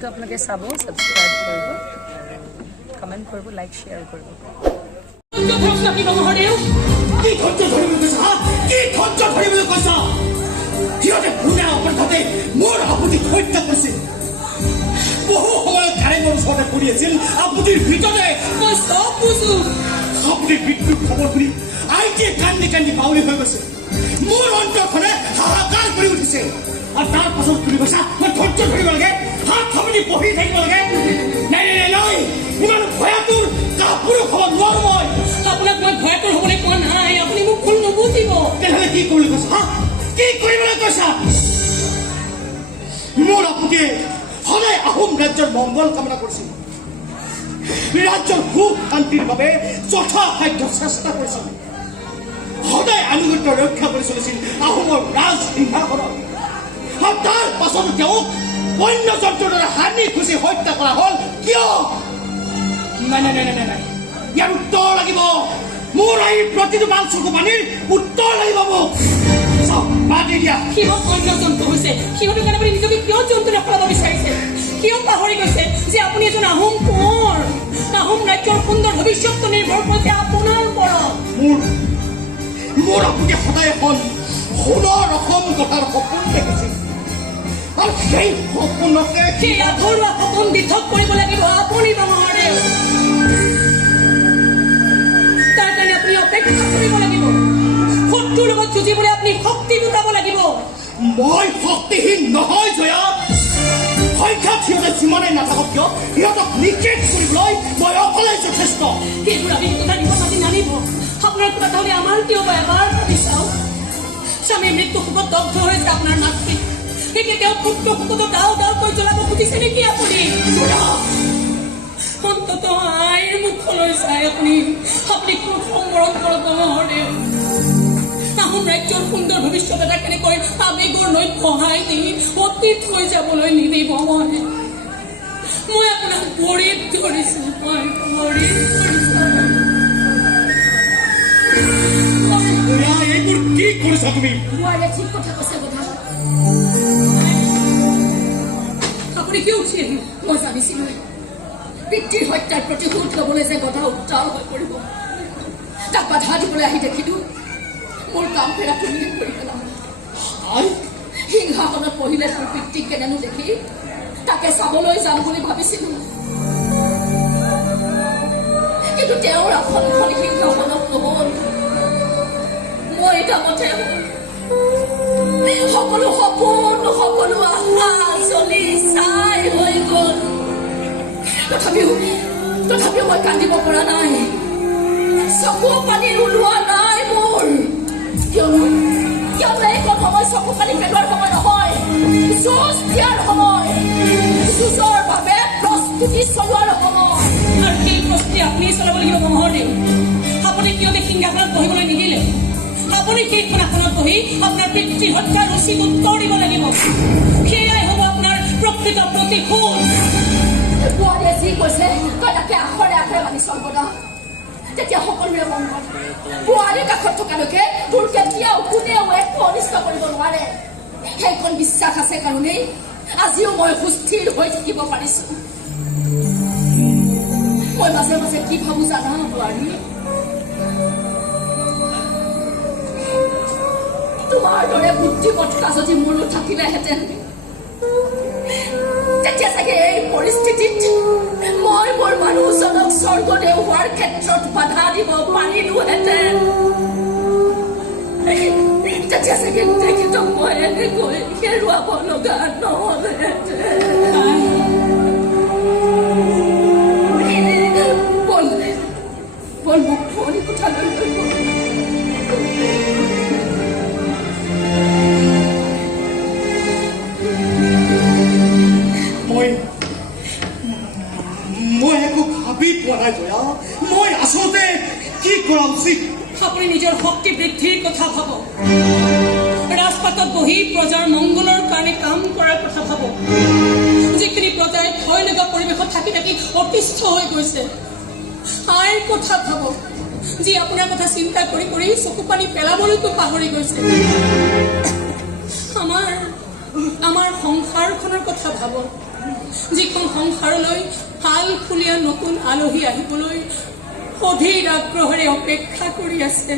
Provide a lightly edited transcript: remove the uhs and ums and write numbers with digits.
ভিডিঅ'টো আপোনালোকে চাব, ছাবস্ক্ৰাইব কৰিব, কমেণ্ট কৰিব, লাইক শ্বেয়াৰ কৰিব। মোৰ আপুনিক হত্যা কৰিছিল। বহু সময়ত কাৰেঙৰ ওচৰতে পৰি আছিল। আপুনিৰ ভিতৰতে মই চব বুজো। আপুনিৰ মৃত্যুৰ খবৰ শুনি আইটিয়ে কান্দি কান্দি বাউলি হৈ গৈছে। মোৰ অন্তৰখনে হাহাকাৰ কৰি উঠিছে। আৰু তাৰ পাছত তুমি কৈছা মই ধৈৰ্য ধৰিব লাগে, হাত সামৰি বহি থাকিব লাগে। নাই নাই নাই, ইমান ভয়াতুৰ কাপোৰো খাব নোৱাৰো মই। আপোনাক মই ভয়াতুৰ হ'বলৈ কোৱা নাই, আপুনি মোক ভুল নুবুজিব। তেনেহ'লে কি কৰিবলৈ কৈছা? কি কৰিবলৈ কৈছা? মোৰ আপুনিয়ে সদায় আহোম ৰাজ্যৰ মংগল কামনা কৰিছিল। ৰাজ্যৰ সুখ শান্তিৰ বাবে যথাসাধ্য চেষ্টা কৰিছিল। সদায় আনুগত্য ৰক্ষা কৰি চলিছিল আহোমৰ ৰাজ সিংহাসনত। আৰু তাৰ পাছতো তেওঁক অন্য জন্তুৰ দৰে হানি খুচি হত্যা কৰা হ'ল কিয়? নাই নাই নাই নাই নাই, ইয়াৰ উত্তৰ লাগিব। মোৰ এই প্ৰতিটো মাল চকু পানীৰ উত্তৰ লাগিব মোক। সিহঁত অন্য জন্তু হৈছে। সিহঁতৰ কাৰণে আপুনি নিজকে কিয় জন্তু নকৰাব বিচাৰিছে? কিয় পাহৰি গৈছে যে আপুনি এজন আহোম কোঁৱৰ? আহোম ৰাজ্যৰ সুন্দৰ ভৱিষ্যতটো নিৰ্ভৰ কৰিছে আপোনাৰ ওপৰত। মোৰ আপুনি সদায় এখন সোণৰ অসম কথাৰ সপোন দেখিছিল। আৰু সেই সপোনকে সেই আধৰুৱা সপোন দিঠক কৰিব লাগিব আপুনি মহোদয়। তাৰ কাৰণে আপুনি অপেক্ষা কৰিব লাগিব। শত্ৰুৰ লগত যুঁজিবলৈ আপুনি শক্তি গোটাব লাগিব। মই শক্তিহীন নহয় জয়া। সংখ্যাত সিহঁতে যিমানেই নাথাকক কিয় সিহঁতক নিকেট কৰিবলৈ মই অকলে যথেষ্ট। সেইবোৰ আমি কথা দিব মাতি নানিব। আপোনাৰ কথা হ'লে আমাৰ কিয় বা এবাৰ ভাবি চাওক। স্বামীৰ মৃত্যু শোকত দগ্ধ হৈছে আপোনাৰ মাতৃ। এতিয়া তেওঁ পুত্ৰ শোকত ডাও ডাওকৈ জ্বলাব খুজিছে নেকি আপুনি? অন্তত আইৰ মুখলৈ চাই আপুনি কোন সম্বৰণ কৰক মহোদয়। আহোম ৰাজ্যৰ সুন্দৰ ভৱিষ্যত এটা কেনেকৈ আবেগৰ নৈত সহায় দি অতীত হৈ যাবলৈ নিদিব। মই আপোনাক ভৰিত ধৰিছো, মই ভৰিত ধৰিছো। এইবোৰ কি কৰিছা তুমি? ঠিক কথা কৈছে কথা। আপুনি কি উঠি আহিল? মই জানিছিলো পিতৃৰ হত্যাৰ প্ৰতিশোধ ল'বলৈ যে গধা উত্তাল হৈ পৰিব। তাক বাধা দিবলৈ আহি দেখিলো মোৰ কাম ফেৰা তুমিয়ে কৰি পেলাম। সিংহাসনত পঢ়িলে তোৰ পিতৃক কেনেনো দেখি তাকে চাবলৈ যাম বুলি ভাবিছিলো। কিন্তু তেওঁৰ আসনখন সিংহাসনত নহল, মই কামতে সকলো সপোন সকলো আশা জ্বলি ছাই হৈ গল। তথাপিও মই কান্দিব পৰা নাই, চকু পানী ওলোৱা নাই মোৰ। কিয়নো এইকণ সময় চকু পানী পেলোৱাৰ সময় নহয়, যুঁজ দিয়াৰ সময়, যুঁজৰ বাবে প্ৰস্তুতি চলোৱাৰ সময়। আৰু সেই প্ৰস্তুতি আপুনি চলাব লাগিব মহোদয়। আপুনি কিয় সিংহাসনত বহিবলৈ নিদিলে? আপুনি সেইখন আসনত বহি আপোনাৰ পিতৃৰ হত্যাৰ উচিত উত্তৰ দিব লাগিব। সেয়াই হ'ব আপোনাৰ প্ৰকৃত প্ৰতিশোধ। বোৱাৰীয়ে যি কৈছে তই তাকে আখৰে আখৰে মানি চল বদা, তেতিয়া সকলোৰে মংগল। বোৱাৰীৰ কাষত থকালৈকে তোৰ কেতিয়াও কোনেও একো অনিষ্ট কৰিব নোৱাৰে। সেইখন বিশ্বাস আছে কাৰণেই আজিও মই সুস্থিৰ হৈ থাকিব পাৰিছো। মই মাজে মাজে কি ভাবো জানা বোৱাৰী? তোমাৰ দৰে বুদ্ধিমত্তা যদি মোৰো থাকিলেহেঁতেন তেতিয়া চাগে এই পৰিস্থিতিত মই মোৰ মানুহজনক স্বৰ্গদেউ হোৱাৰ ক্ষেত্ৰত বাধা দিব পাৰিলোহেঁতেন। তেতিয়া চাগে তেখেতক মই এনেকৈ হেৰুৱাব লগা নহ'লহেঁতেন। বল মোক ভৰি কোঠালৈ লৈ গ'ল। মই একো ভাবি পোৱা নাই জয়া। মই আচলতে কি কৰা উচিত? আপুনি নিজৰ শক্তি বৃদ্ধিৰ কথা ভাবক। ৰাজপাটত বহি প্ৰজাৰ মংগলৰ কাৰণে কাম কৰাৰ কথা ভাবক। যিখিনি প্ৰজাই ভয় লগা পৰিৱেশত থাকি থাকি অতিষ্ঠ হৈ গৈছে, আইৰ কথা ভাবক যি আপোনাৰ কথা চিন্তা কৰি কৰি চকু পানী পেলাবলৈতো পাহৰি গৈছে। আমাৰ সংসাৰখন সংসাৰখনৰ কথা ভাবক যিখন সংসাৰলৈ হালফুলীয়া নতুন আলহী আহিবলৈ অধীৰ আগ্ৰহেৰে অপেক্ষা কৰি আছে